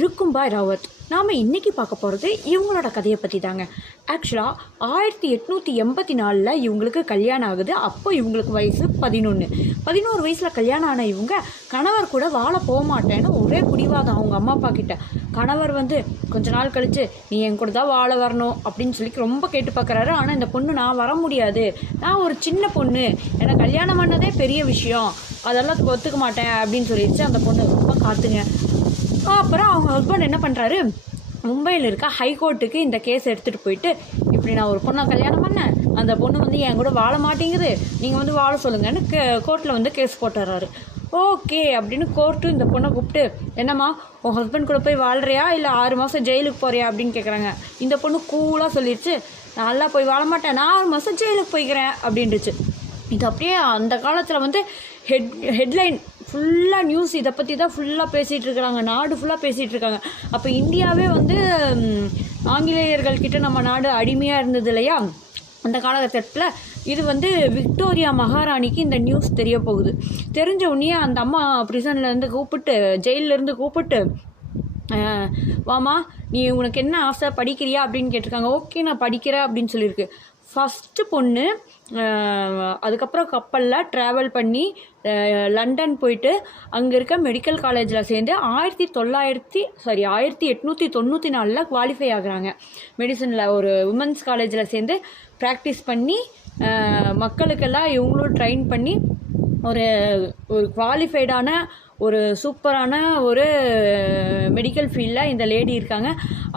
இருக்கும்பாய் ராவத். நாம் இன்றைக்கி பார்க்க போகிறது இவங்களோட கதையை பற்றி தாங்க. ஆக்சுவலாக 1884 இவங்களுக்கு கல்யாணம் ஆகுது. அப்போ இவங்களுக்கு வயசு 11 வயசில் கல்யாணம் ஆன இவங்க கணவர் கூட வாழ போக மாட்டேன்னு ஒரே பிடிவாதம் அவங்க அம்மா அப்பா கிட்ட. கணவர் கொஞ்ச நாள் கழித்து நீ என் கூட தான் வாழ வரணும் அப்படின்னு சொல்லி ரொம்ப கேட்டு பார்க்குறாரு. ஆனால் இந்த பொண்ணு நான் வர முடியாது, நான் ஒரு சின்ன பொண்ணு, என்னை கல்யாணம் பண்ணதே பெரிய விஷயம், அதெல்லாம் ஒத்துக்க மாட்டேன் அப்படின்னு சொல்லிடுச்சு. அந்த பொண்ணு ரொம்ப காத்துங்க. அப்புறம் அவங்க ஹஸ்பண்ட் என்ன பண்ணுறாரு, மும்பையில் இருக்க ஹைகோர்ட்டுக்கு இந்த கேஸ் எடுத்துகிட்டு போயிட்டு, இப்படி நான் ஒரு பொண்ணை கல்யாணம் பண்ணேன், அந்த பொண்ணு என் கூட வாழ மாட்டேங்குது, நீங்கள் வாழ சொல்லுங்கன்னு கோர்ட்டில் கேஸ் போட்டுறாரு. ஓகே அப்படின்னு கோர்ட்டு இந்த பொண்ணை கூப்பிட்டு, என்னம்மா உன் ஹஸ்பண்ட் கூட போய் வாழ்கிறியா இல்லை 6 மாதம் ஜெயிலுக்கு போகிறியா அப்படின்னு கேட்குறாங்க. இந்த பொண்ணு கூலாக சொல்லிடுச்சு, நல்லா போய் வாழ மாட்டேன், நான் 6 மாதம் ஜெயிலுக்கு போய்க்கிறேன் அப்படின்ட்டுச்சு. இது அப்படியே அந்த காலத்தில் ஹெட்லைன் ஃபுல்லாக நியூஸ் இதை பற்றி தான் ஃபுல்லாக பேசிகிட்டு இருக்கிறாங்க, நாடு ஃபுல்லாக பேசிகிட்டு இருக்காங்க. அப்போ இந்தியாவே ஆங்கிலேயர்கள்கிட்ட நம்ம நாடு அடிமையாக இருந்தது இல்லையா அந்த காலகட்டத்தில். இது விக்டோரியா மகாராணிக்கு இந்த நியூஸ் தெரிய போகுது. தெரிஞ்ச உடனே அந்த அம்மா ப்ரிசன்லேருந்து கூப்பிட்டு, ஜெயிலேருந்து கூப்பிட்டு, வாமா நீ உனக்கு என்ன ஆசை, படிக்கிறியா அப்படின்னு கேட்டிருக்காங்க. ஓகே நான் படிக்கிறேன் அப்படின்னு சொல்லியிருக்கு. ஃபஸ்ட்டு பொண்ணு அதுக்கப்புறம் கப்பலில் ட்ராவல் பண்ணி லண்டன் போயிட்டு அங்கே இருக்க மெடிக்கல் காலேஜில் சேர்ந்து 1894 குவாலிஃபை ஆகுறாங்க. மெடிசனில் ஒரு உமன்ஸ் காலேஜில் சேர்ந்து ப்ராக்டிஸ் பண்ணி மக்களுக்கெல்லாம் இவங்களும் ட்ரெயின் பண்ணி ஒரு குவாலிஃபைடான ஒரு சூப்பரான ஒரு மெடிக்கல் ஃபீல்டில் இந்த லேடி இருக்காங்க.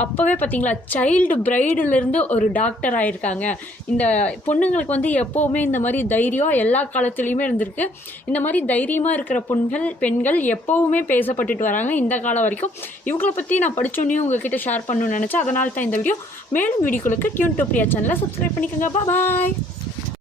அப்போவே பார்த்தீங்களா, சைல்டு பிரைடுலேருந்து ஒரு டாக்டர் ஆகிருக்காங்க. இந்த பொண்ணுங்களுக்கு எப்போவுமே இந்த மாதிரி தைரியம் எல்லா காலத்துலேயுமே இருந்திருக்கு. இந்த மாதிரி தைரியமாக இருக்கிற பெண்கள் எப்போவுமே பேசப்பட்டுட்டு வராங்க இந்த காலம் வரைக்கும். இவங்களை பற்றி நான் படித்தோன்னே உங்ககிட்ட ஷேர் பண்ணணும்னு நினச்சேன். அதனால தான் இந்த வீடியோ. மேலும் வீடியோக்களுக்கு டியூன் டு பிரியா சேனலை சப்ஸ்கிரைப் பண்ணிக்கோங்க. பாய்.